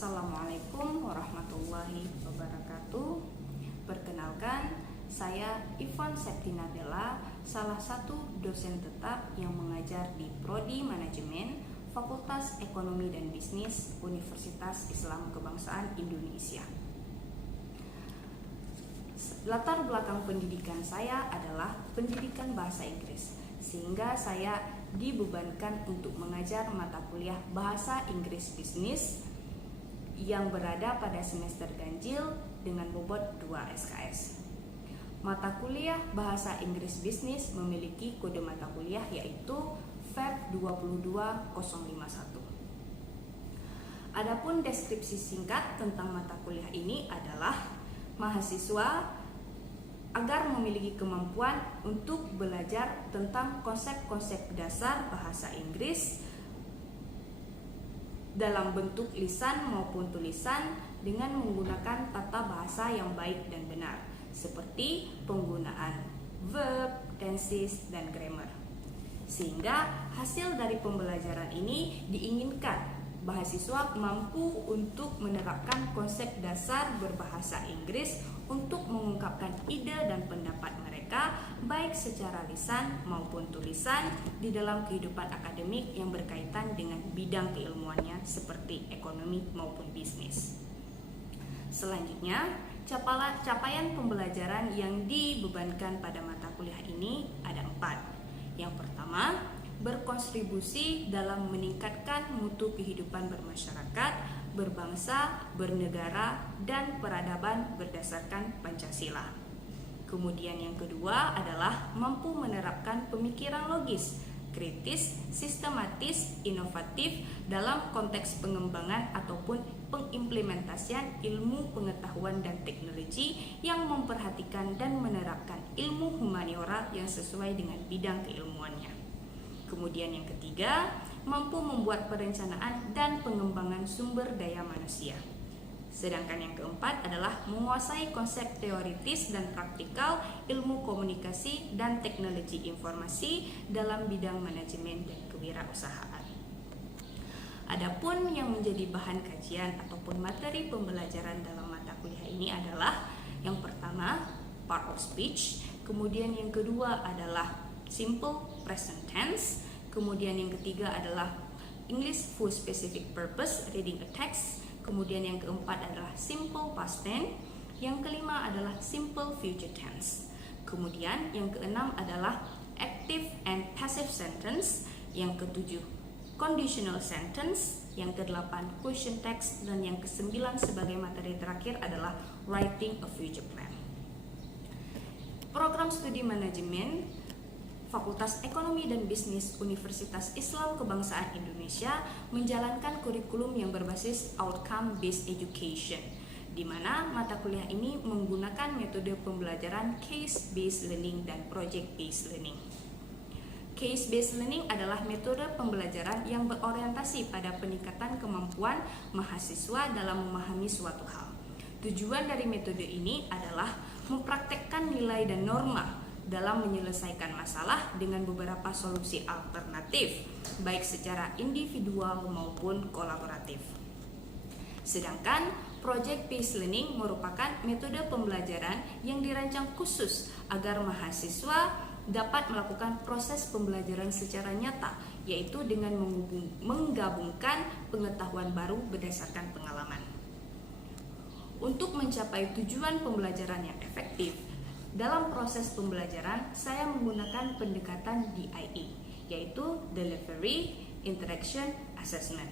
Assalamualaikum warahmatullahi wabarakatuh. Perkenalkan, saya Ivan Septina Bella, salah satu dosen tetap yang mengajar di Prodi Manajemen Fakultas Ekonomi dan Bisnis Universitas Islam Kebangsaan Indonesia. Latar belakang pendidikan saya adalah pendidikan bahasa Inggris, sehingga saya dibebankan untuk mengajar mata kuliah bahasa Inggris bisnis yang berada pada semester ganjil dengan bobot 2 SKS. Mata kuliah bahasa Inggris bisnis memiliki kode mata kuliah yaitu FEB 22051. Adapun deskripsi singkat tentang mata kuliah ini adalah mahasiswa agar memiliki kemampuan untuk belajar tentang konsep-konsep dasar bahasa Inggris dalam bentuk lisan maupun tulisan dengan menggunakan tata bahasa yang baik dan benar, seperti penggunaan verb, tenses, dan grammar. Sehingga hasil dari pembelajaran ini diinginkan mahasiswa mampu untuk menerapkan konsep dasar berbahasa Inggris untuk mengungkapkan ide dan pendapat mereka baik secara lisan maupun tulisan di dalam kehidupan akademik yang berkaitan dengan bidang keilmuannya seperti ekonomi maupun bisnis. Selanjutnya, capaian pembelajaran yang dibebankan pada mata kuliah ini ada 4. Yang pertama, berkontribusi dalam meningkatkan mutu kehidupan bermasyarakat, berbangsa, bernegara, dan peradaban berdasarkan Pancasila. Kemudian yang kedua adalah mampu menerapkan pemikiran logis, kritis, sistematis, inovatif dalam konteks pengembangan ataupun pengimplementasian ilmu pengetahuan dan teknologi yang memperhatikan dan menerapkan ilmu humaniora yang sesuai dengan bidang keilmuannya. Kemudian yang ketiga, mampu membuat perencanaan dan pengembangan sumber daya manusia. Sedangkan yang keempat adalah menguasai konsep teoritis dan praktikal ilmu komunikasi dan teknologi informasi dalam bidang manajemen dan kewirausahaan. Adapun yang menjadi bahan kajian ataupun materi pembelajaran dalam mata kuliah ini adalah yang pertama, part of speech, kemudian yang kedua adalah simple present tense, kemudian yang ketiga adalah English for specific purpose, reading a text, kemudian yang keempat adalah simple past tense, yang kelima adalah simple future tense, kemudian yang keenam adalah active and passive sentence, yang ketujuh conditional sentence, yang kedelapan question text, dan yang kesembilan sebagai materi terakhir adalah writing a future plan. Program studi manajemen Fakultas Ekonomi dan Bisnis Universitas Islam Kebangsaan Indonesia menjalankan kurikulum yang berbasis outcome-based education, di mana mata kuliah ini menggunakan metode pembelajaran case-based learning dan project-based learning. Case-based learning adalah metode pembelajaran yang berorientasi pada peningkatan kemampuan mahasiswa dalam memahami suatu hal. Tujuan dari metode ini adalah mempraktekkan nilai dan norma dalam menyelesaikan masalah dengan beberapa solusi alternatif, baik secara individual maupun kolaboratif. Sedangkan project-based learning merupakan metode pembelajaran yang dirancang khusus agar mahasiswa dapat melakukan proses pembelajaran secara nyata, yaitu dengan menggabungkan pengetahuan baru berdasarkan pengalaman. Untuk mencapai tujuan pembelajaran yang efektif, dalam proses pembelajaran, saya menggunakan pendekatan DIA, yaitu Delivery, Interaction, Assessment.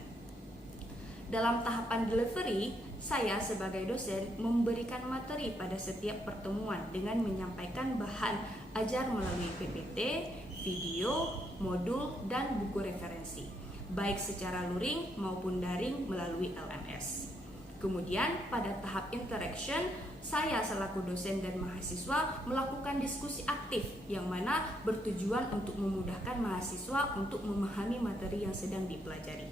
Dalam tahapan delivery, saya sebagai dosen memberikan materi pada setiap pertemuan dengan menyampaikan bahan ajar melalui PPT, video, modul, dan buku referensi, baik secara luring maupun daring melalui LMS. Kemudian pada tahap interaction, saya selaku dosen dan mahasiswa melakukan diskusi aktif yang mana bertujuan untuk memudahkan mahasiswa untuk memahami materi yang sedang dipelajari.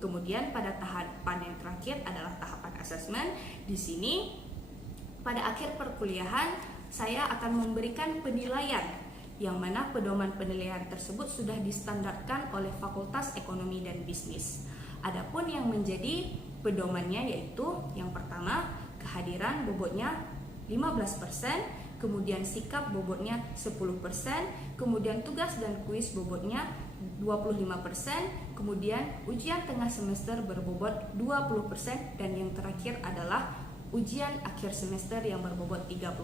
Kemudian pada tahapan yang terakhir adalah tahapan asesmen. Di sini pada akhir perkuliahan saya akan memberikan penilaian yang mana pedoman penilaian tersebut sudah distandarkan oleh Fakultas Ekonomi dan Bisnis. Adapun yang menjadi Pedomannya yaitu yang pertama, kehadiran bobotnya 15%, kemudian sikap bobotnya 10%, kemudian tugas dan kuis bobotnya 25%, kemudian ujian tengah semester berbobot 20%, dan yang terakhir adalah ujian akhir semester yang berbobot 30%.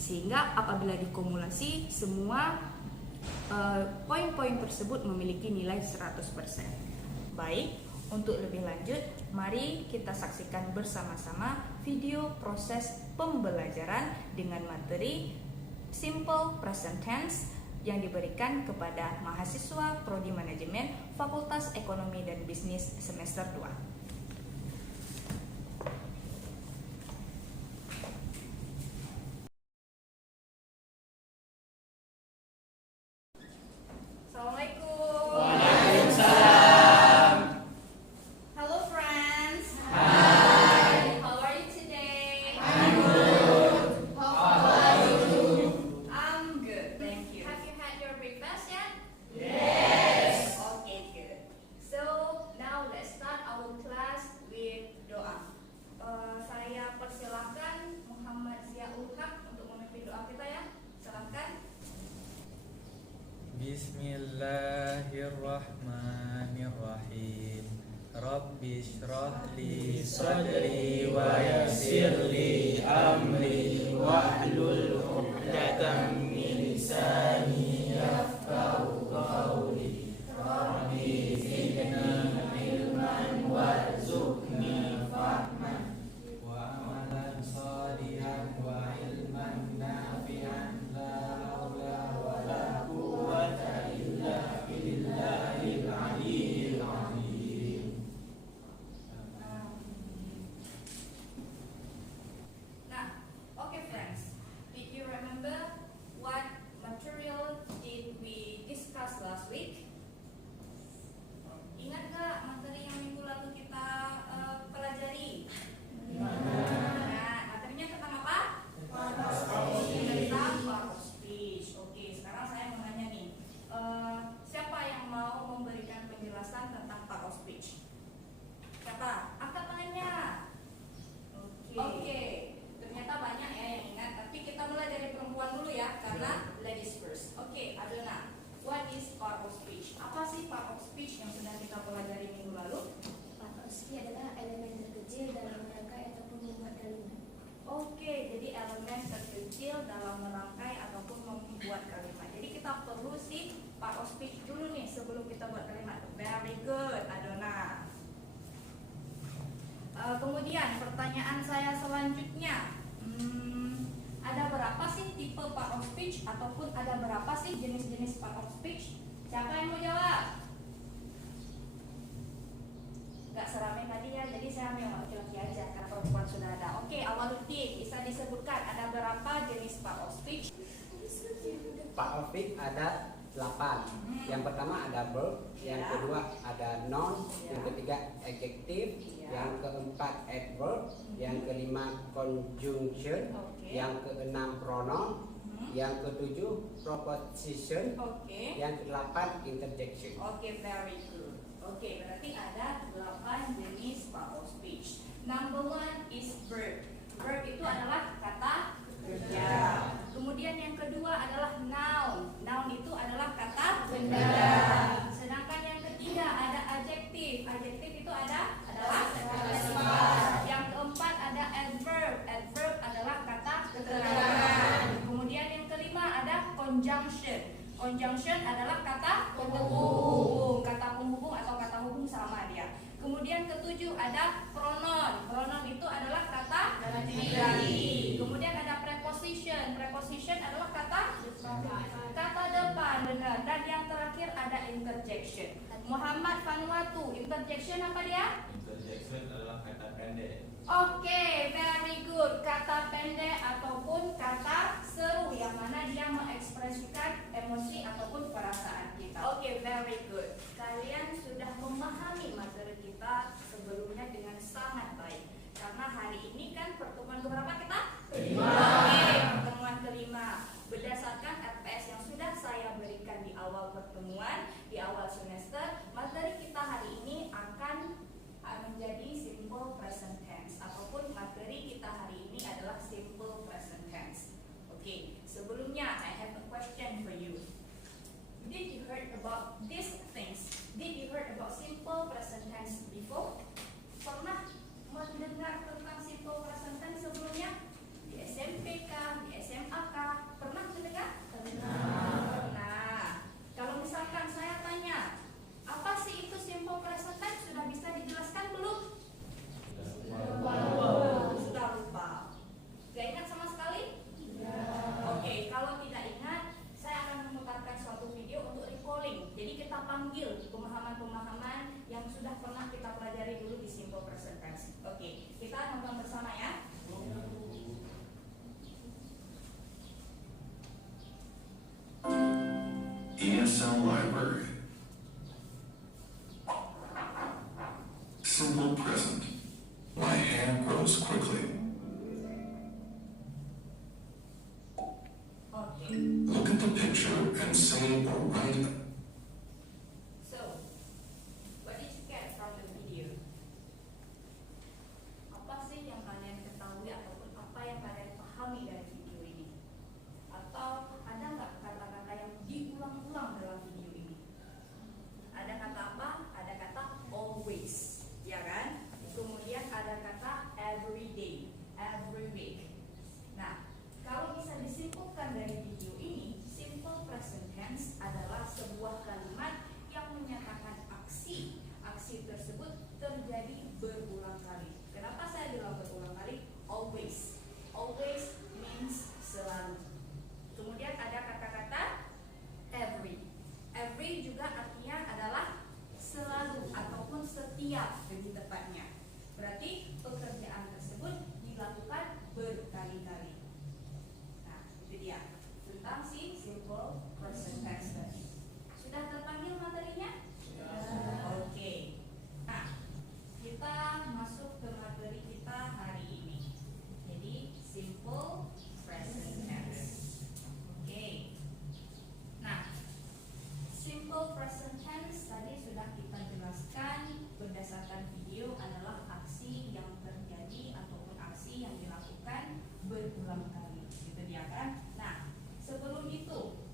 Sehingga apabila dikumulasi, semua poin-poin tersebut memiliki nilai 100%. Baik, untuk lebih lanjut, mari kita saksikan bersama-sama video proses pembelajaran dengan materi Simple Present Tense yang diberikan kepada mahasiswa Prodi Manajemen Fakultas Ekonomi dan Bisnis semester 2. Assalamualaikum. Waalaikumsalam. Hello friends. Hi. How are you today? I'm good. How are you? I'm good, thank you. Have you had your breakfast yet? Yes. Okay, good. So now let's start our class with doa. Saya persilahkan Muhammad Ziaul Haq untuk memimpin doa kita ya. Silakan. Bismillahirrahmanirrahim. Rabbi shrah li sadri wa yassir li amri wahlul 'uqdatam min lisani yafqahu qawli. Rabbi zidni ilman warzuqni fahman wa amalan shalihan wa ilman nafi'an. La haula wa la quwwata illa billahil aliyyil azim. Nah, okay friends, did you remember what material did we discuss last week? Ingat gak materi yang minggu lalu kita pelajari? Nah, materinya tentang apa? Tentang part of speech. Oke, sekarang saya mau nanya nih, siapa yang mau memberikan penjelasan tentang part of speech? Siapa? Angkat tangannya. Oke. Ternyata banyak ya yang ingat, tapi kita mulai dari perempuan dulu ya, karena ladies first. Oke, Adona, what is part of speech? Apa sih part of speech yang sudah kita pelajari minggu lalu? Part of speech adalah elemen terkecil dalam merangkai ataupun membuat kalimat. Oke, jadi elemen terkecil dalam merangkai ataupun membuat kalimat. Jadi kita perlu sih part of speech dulu nih sebelum kita buat kalimat. Very good, Adona. Kemudian pertanyaan saya selanjutnya, ada berapa sih tipe part of speech ataupun ada berapa sih jenis-jenis part of speech? Siapa yang mau jawab? Gak seramai tadi ya, jadi saya ambil yang laki-laki aja karena perempuan sudah ada. Oke, Awaluddin, bisa disebutkan ada berapa jenis part of speech? Part of speech ada 8. Yang pertama ada verb, yang kedua ada noun, yang ketiga adjective, yang keempat adverb, yang kelima conjunction, yang keenam pronoun, yang ketujuh proposition, yang kedelapan interjection. Oke, very good. Oke, berarti ada 8 jenis part of speech. Number 1 is verb. Verb itu adalah kata kerja. Kemudian yang kedua adalah noun. Noun itu adalah kata benda. Sedangkan yang ketiga ada adjective. Adjective itu adalah sifat. Yang keempat ada adverb. Adverb adalah kata keterangan. Kemudian yang kelima ada conjunction. Conjunction adalah kata penghubung. Kata penghubung atau kata hubung sama dia. Kemudian ketujuh ada pronoun. Pronoun itu adalah kata ganti. Kemudian ada preposition. Preposition adalah kata depan, benar. Dan yang terakhir ada interjection. Muhammad Vanuatu, interjection apa dia? Interjection adalah kata pendek. Oke, very good. Kata pendek ataupun kata seru yang mana dia mengekspresikan emosi ataupun perasaan kita. Oke, very good. Kalian sudah memahami materi kita sebelumnya dengan sangat baik. Karena hari ini kan pertemuan keberapa kita? Kelima. Oke, pertemuan kelima. Berdasarkan FPS yang sudah saya berikan di awal pertemuan, di awal semester, materi kita hari ini akan menjadi simple terpanggil pemahaman-pemahaman yang sudah pernah kita pelajari dulu di simple present tense. Oke, kita nonton bersama ya. ESL Library. Simple present. My hand grows quickly. Oke. Look at the picture and say or write. So, what did you get from the video? Apa sih yang kalian ketahui ataupun apa yang kalian pahami dari video ini? Atau ada nggak kata-kata yang diulang-ulang dalam video ini? Ada kata apa? Ada kata always, ya kan? Kemudian ada kata every day, every week. Nah, kalau bisa disimpulkan dari video ini, simple present tense adalah sebuah kalimat yang menyatakan aksi. Aksi tersebut terjadi berulang kali. Kenapa saya bilang berulang kali? Always. Always means selalu. Kemudian ada kata-kata every. Every juga artinya adalah selalu ataupun setiap lebih tepatnya. Berarti pekerjaan tersebut dilakukan berkali-kali. Nah, itu dia tentang si simple present tense tadi. Sudah terpanggil materinya? Oke. Nah, kita masuk ke materi kita hari ini. Jadi simple present tense. Oke. Nah, simple present tense tadi sudah kita jelaskan berdasarkan video adalah aksi yang terjadi ataupun aksi yang dilakukan berulang kali. Gitu dia kan? Nah, sebelum itu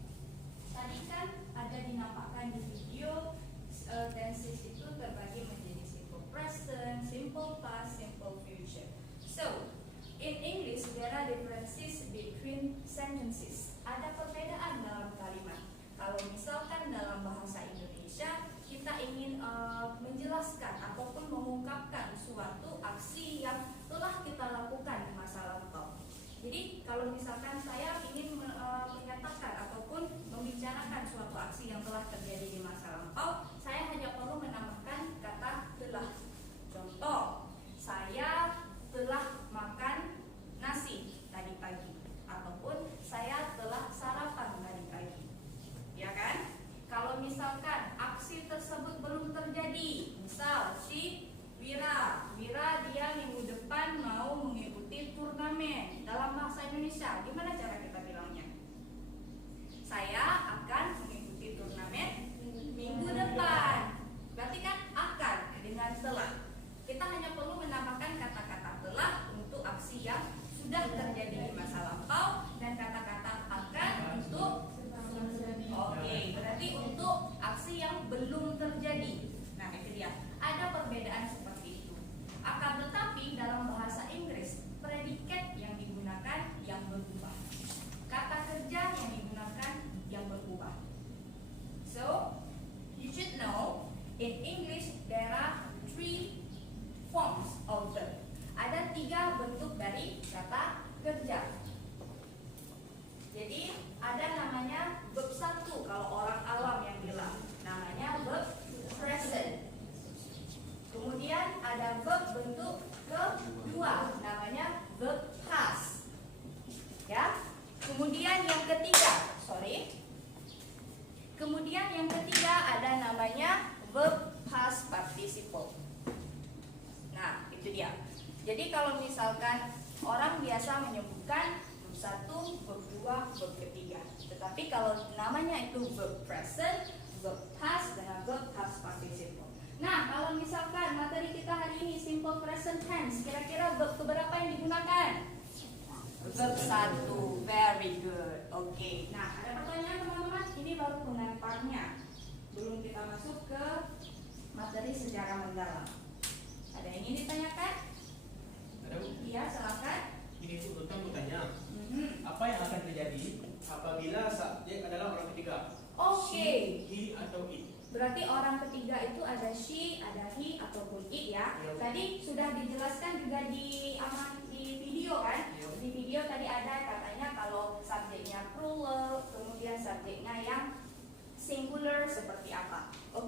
tadi kan ada dinampakkan di video tenses itu terbagi menjadi simple present, simple past, simple future. So, in English there are differences between sentences. Ada perbedaan dalam kalimat. Kalau misalkan dalam bahasa Indonesia kita ingin menjelaskan ataupun mengungkapkan suatu aksi yang telah kita lakukan di masa lampau. Jadi kalau misalkan saya ingin menyatakan ataupun membicarakan suatu aksi yang telah terjadi di masa lampau, saya hanya perlu menambahkan kata telah. Contoh, saya telah makan nasi tadi pagi, ataupun saya telah sarapan tadi pagi. Ya kan? Kalau misalkan aksi tersebut belum terjadi, misal si Wira dia minggu depan mau mengikuti turnamen dalam bahasa Indonesia, gimana cara kita bilangnya? Saya akan mengikuti turnamen minggu depan. Berarti kan akan dengan telah. Kita hanya perlu menambahkan kata-kata telah untuk aksi yang sudah terjadi di masa lampau dan kata-kata akan untuk berarti untuk aksi yang belum terjadi. Nah, itu dia. Ada perbedaan seperti itu. Akan tetapi dalam bahasa Inggris, predikat yang digunakan yang berubah. Kata kerja yang digunakan yang berubah. So, you should know in English there are 3 forms of verb. Ada 3 bentuk dari kata kerja. Jadi ada namanya verb 1 kalau orang awam yang bilang, namanya verb present. Kemudian ada verb bentuk kedua, namanya verb past. Ya. Kemudian yang ketiga ada namanya verb past participle. Nah, itu dia. Jadi kalau misalkan orang biasa menyebutkan verb 1, verb 2, verb ketiga. Tetapi kalau namanya itu verb present, verb past, dan verb past participle. Nah, kalau misalkan materi kita hari ini simple present tense, kira-kira verb keberapa yang digunakan? Verb 1, very good. Oke. Nah, ada pertanyaan teman-teman? Ini baru pengantarnya. Belum kita masuk ke materi secara mendalam. Ada yang ingin ditanyakan? Ada Bu? Iya, silakan. Ini Bu, tentang bertanya. Apa yang akan terjadi apabila subjek adalah orang ketiga? Oke. He atau it. Berarti orang ketiga itu ada she, ada he, ataupun it ya. Iya. Tadi sudah dijelaskan juga di video kan. Iya. Di video tadi ada katanya kalau subjeknya plural, kemudian subjeknya yang singular seperti apa. Oke.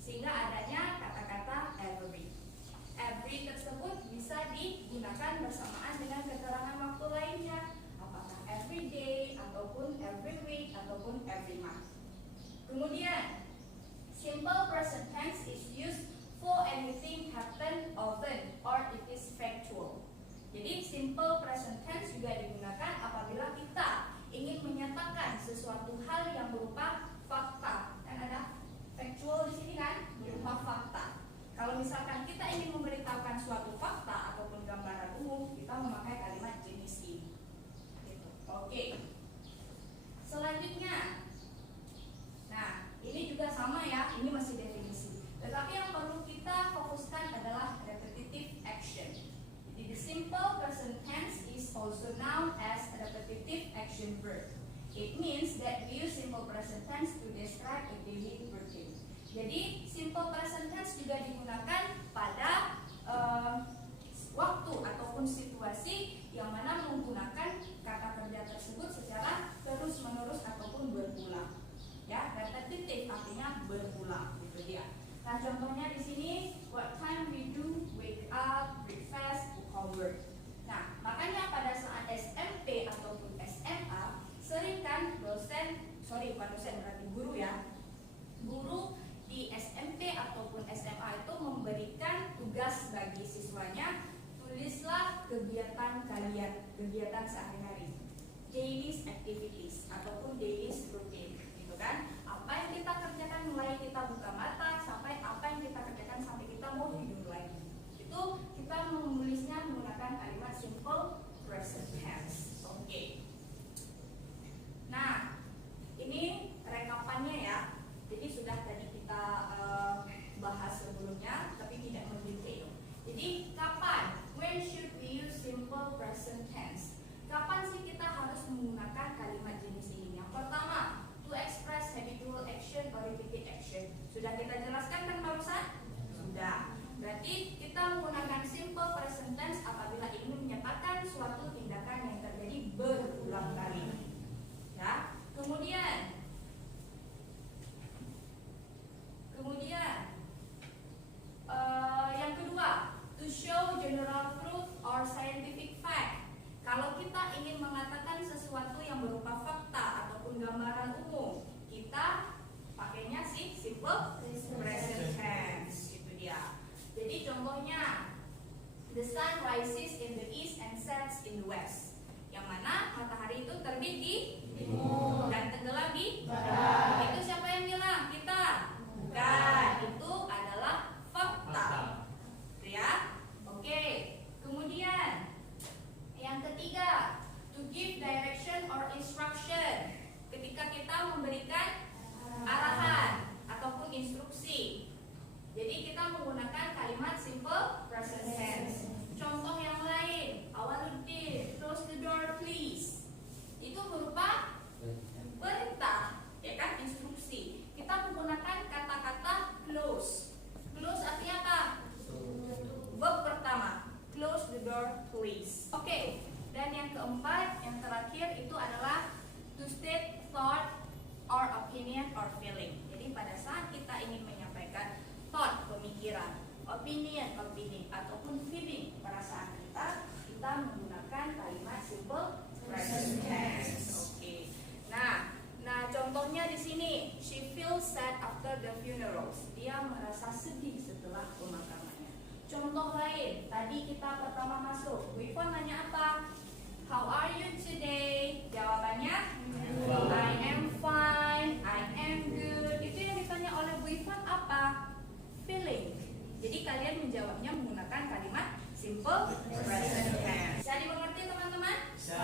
sehingga adanya kata-kata every. Every tersebut bisa digunakan bersamaan dengan keterangan waktu lainnya, apakah every day, ataupun every week, ataupun every month. Kemudian, simple present tense is used for anything happen often or it is factual. Jadi simple present tense juga digunakan apabila kita ingin menyatakan sesuatu hal yang berupa fakta. Kan ada factual di sini kan, berupa fakta. Kalau misalkan kita ingin memberitahukan suatu fakta ataupun gambaran umum, kita memakai kalimat jenis ini. Gitu. Oke. Selanjutnya, nah ini juga sama ya, ini masih definisi. Tetapi yang perlu kita fokuskan adalah repetitive action. Jadi the simple present tense is also known as repetitive action verb. It means that we use simple present tense to describe a daily routine. Jadi simple present tense juga digunakan pada waktu ataupun situasi yang mana menggunakan kata kerja tersebut secara terus-menerus ataupun berulang. Ya, repetitive artinya berulang, gitu dia. Nah, contohnya di sini, what time we do, wake up, breakfast, homework. Nah, makanya pada saat SMP ataupun SMA, sering kan berarti guru ya. Guru di SMP ataupun SMA itu memberikan tugas bagi siswanya, tulislah kegiatan kalian, kegiatan sehari-hari, daily activities ataupun daily routine, gitu kan? Apa yang kita kerjakan mulai kita buka mata sampai apa yang kita kerjakan sampai kita mau tidur lagi. Itu kita menulisnya menggunakan kalimat simple present tense. Oke. Nah, ini rekapannya ya. Jadi sudah tadi kita bahas sebelumnya, tapi tidak mendetail. Jadi kapan? When should we use simple present tense? Kapan sih kita harus menggunakan kalimat jenis ini? Yang pertama, to express habitual action or repeated action. Sudah kita jelaskan kan barusan? Sudah. Berarti kita menggunakan simple present tense apabila ingin menyatakan suatu tindakan yang terjadi berulang kali. Ya. Kemudian yang kedua, to show general truth or scientific fact. Kalau kita ingin mengatakan sesuatu yang berupa fakta ataupun gambaran umum, kita pakainya sih simple present tense. Itu dia. Jadi contohnya, the sun rises in the east and sets in the west. Yang mana matahari itu terbit di timur dan tenggelam di barat. Itu siapa yang bilang? Kita? Bukan. Itu adalah fakta. Itu ya. Oke. Kemudian yang ketiga, to give direction or instruction. Ketika kita memberikan arahan ataupun instruksi. Jadi kita menggunakan kalimat simple present tense. Contoh yang lain, Awaluddin, close the door please. Itu berupa perintah, ya kan, instruksi. Kita menggunakan kata-kata close. Close artinya apa? Verb pertama, close the door please. Oke. Dan yang keempat, yang terakhir itu adalah to state thought or opinion or feeling. Jadi pada saat kita ingin menyampaikan thought, pemikiran, opinion, opini, ataupun feeling, perasaan kita menggunakan kalimat simple present tense. Oke. Nah, contohnya di sini, she feels sad after the funerals. Dia merasa sedih setelah pemakamannya. Contoh lain, tadi kita pertama masuk, Bu Ivon nanya apa? How are you today? Jawabannya, I am fine, I am good. Itu yang ditanya oleh Bu Ivon apa? Feeling. Jadi kalian menjawabnya menggunakan kalimat simple present tense. Bisa dimengerti teman-teman? Bisa.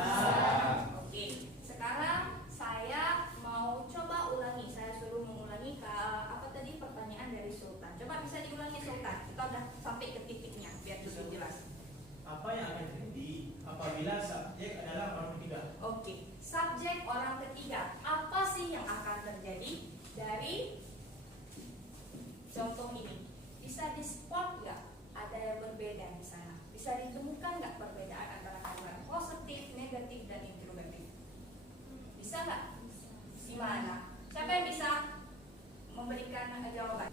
Oke. Sekarang saya mau coba ulangi. Saya suruh mengulangi apa tadi pertanyaan dari Sultan. Coba bisa diulangi Sultan. Kita udah sampai ke titiknya biar lebih jelas. Apa yang akan terjadi apabila subjek adalah orang ketiga? Oke. Subjek orang ketiga. Apa sih yang akan terjadi dari contoh ini? Bisa di-spot nggak ada yang berbeda di sana? Bisa ditemukan nggak perbedaan antara kalimat positif, negatif, dan interrogatif? Bisa nggak? Gimana? Siapa yang bisa memberikan jawaban?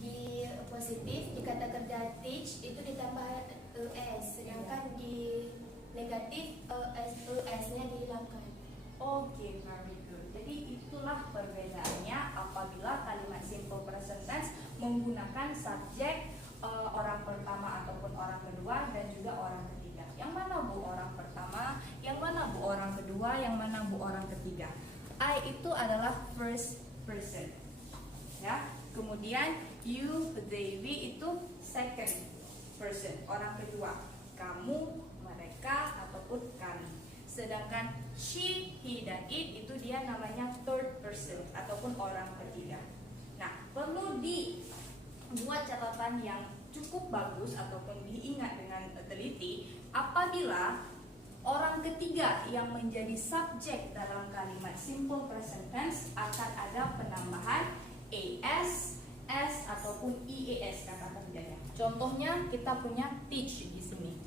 di positif di kata kerja teach itu ditambah es, sedangkan di negatif es-nya dihilangkan. Oke, very good. Jadi itulah perbedaannya apabila kalimat simple present tense menggunakan subjek orang pertama ataupun orang kedua dan juga orang ketiga. Yang mana Bu orang pertama, yang mana Bu orang kedua, yang mana Bu orang ketiga. I itu adalah first person. Ya. Kemudian you, they, we itu second person, orang kedua. Kamu, mereka ataupun kami. Sedangkan she, he, dan it itu dia namanya third person ataupun orang ketiga. Nah, perlu dibuat catatan yang cukup bagus ataupun diingat dengan teliti apabila orang ketiga yang menjadi subjek dalam kalimat simple present tense akan ada penambahan as, s ataupun eas kata kerjanya. Contohnya kita punya teach di sini.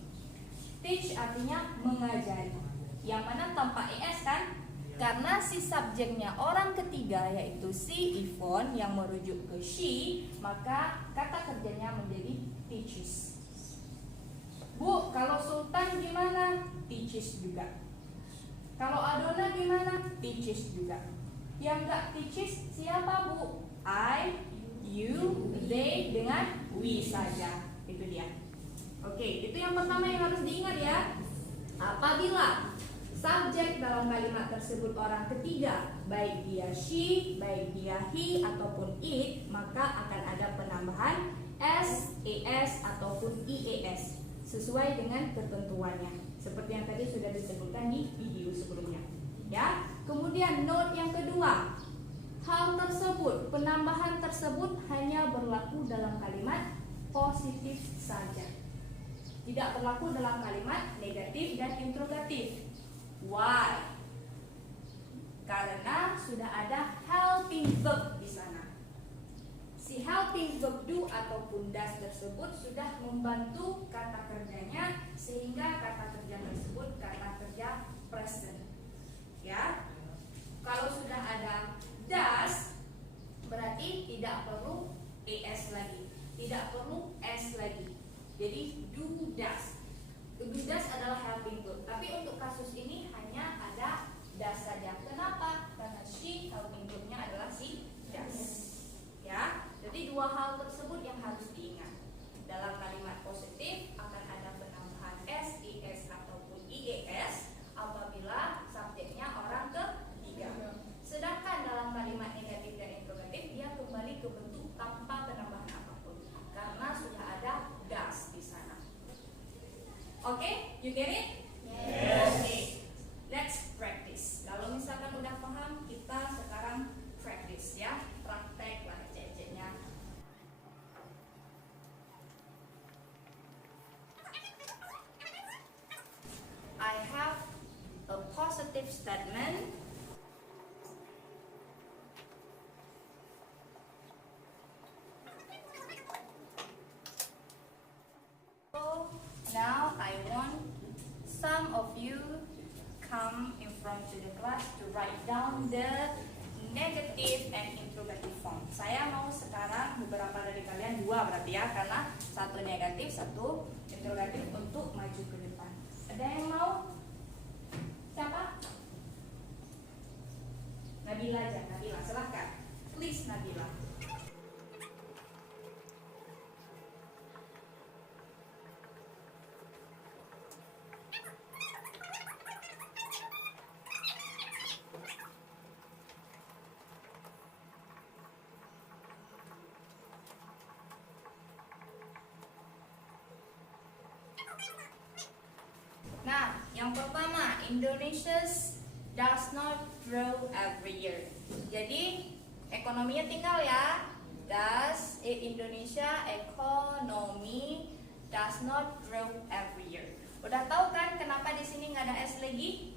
Teach artinya mengajari. Yang mana tanpa es kan? Karena si subjeknya orang ketiga yaitu si Yvonne yang merujuk ke she, maka kata kerjanya menjadi teaches. Bu, kalau Sultan gimana? Teaches juga. Kalau Adona gimana? Teaches juga. Yang gak teaches siapa Bu? I, you, they dengan we saja. Itu dia. Oke, itu yang pertama yang harus diingat ya. Apabila subjek dalam kalimat tersebut orang ketiga, baik dia she, baik dia he ataupun it, maka akan ada penambahan s, es ataupun eas sesuai dengan ketentuannya. Seperti yang tadi sudah disebutkan di video sebelumnya. Ya. Kemudian note yang kedua, hal tersebut, penambahan tersebut hanya berlaku dalam kalimat positif saja. Tidak berlaku dalam kalimat negatif dan interrogatif. Why? Karena sudah ada helping verb di sana. Si helping verb do ataupun does tersebut sudah membantu kata kerjanya sehingga kata kerja tersebut kata kerja present. Ya. Kalau sudah ada does berarti tidak perlu es lagi, tidak perlu s lagi. Jadi do does. Do does adalah helping verb. Tapi untuk kasus ini hanya ada does saja. Kenapa? Karena she helping verbnya adalah si does. Ya. Jadi dua hal tersebut yang harus diingat. Dalam kalimat positif akan ada penambahan s, es ataupun eas apabila subjeknya orang ketiga. Sedangkan dalam kalimat negatif dan interrogatif dia kembali ke bentuk tanpa penambahan apapun karena sudah ada does di sana. Oke, you get it? Yes. Okay. Let's practice. Kalau misalkan udah paham, kita sekarang practice ya, praktek lah cek-ceknya. I have a positive statement. So now I want some of you come in front to the class to write down the negative and interrogative form. Saya mau sekarang beberapa dari kalian, dua berarti ya, karena satu negatif, satu interrogatif untuk maju ke depan. Ada yang mau? Siapa? Nabila aja, Nabila, silahkan. Please Nabila. Nah, yang pertama, Indonesia does not grow every year. Jadi, ekonominya tinggal ya. Indonesia economy does not grow every year. Udah tahu kan kenapa di sini nggak ada S lagi?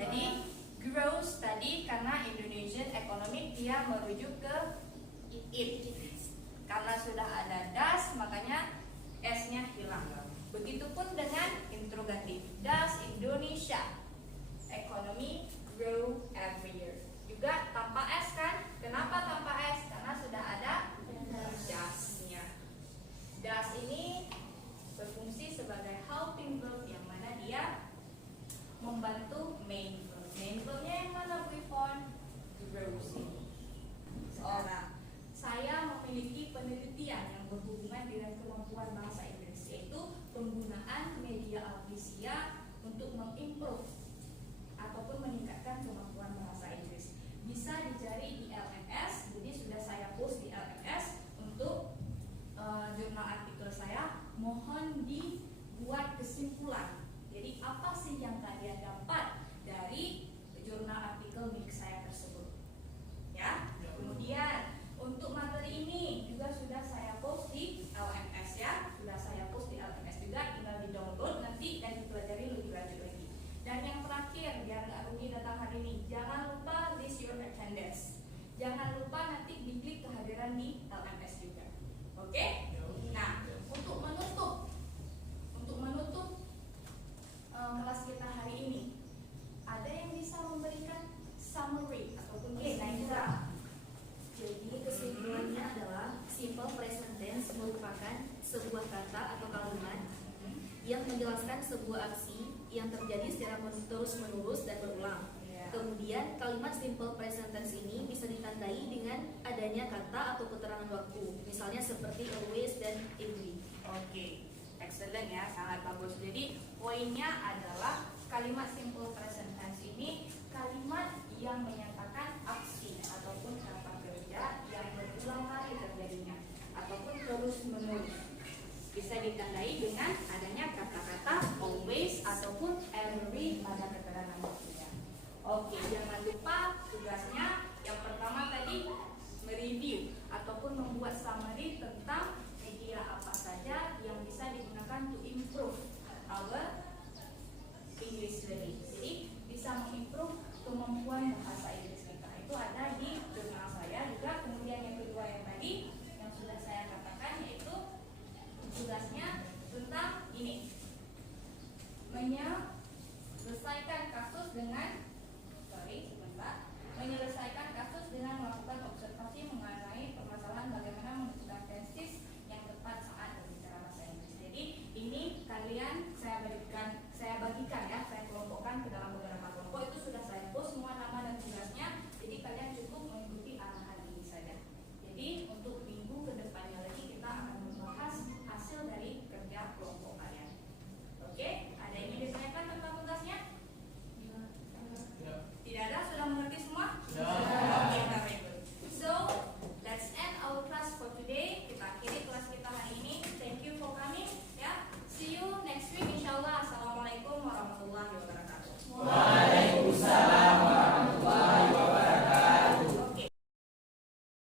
Jadi, grows tadi karena Indonesian economy dia merujuk ke it. Karena sudah ada does, makanya S-nya hilang. Begitupun dengan interrogatif. Does Indonesia economy grow every year? Juga tanpa S kan? Kenapa tanpa S? Karena sudah ada does. klik kehadiran di LMS juga. Oke? Nah, untuk menutup kelas kita hari ini, ada yang bisa memberikan summary ataupun kesimpulan. Jadi kesimpulannya adalah simple present tense merupakan sebuah kata atau kalimat yang menjelaskan sebuah aksi yang terjadi secara terus-menerus dan berulang. Kemudian kalimat simple present tense ini bisa ditandai dengan adanya kata atau keterangan waktu, misalnya seperti always dan every. Oke, excellent ya, sangat bagus. Jadi poinnya adalah kalimat simple present tense ini kalimat yang menyatakan aksi ataupun kata kerja yang berulang kali terjadinya ataupun terus menerus. Bisa ditandai dengan adanya kata-kata always ataupun every pada keterangan waktunya. Oke, jangan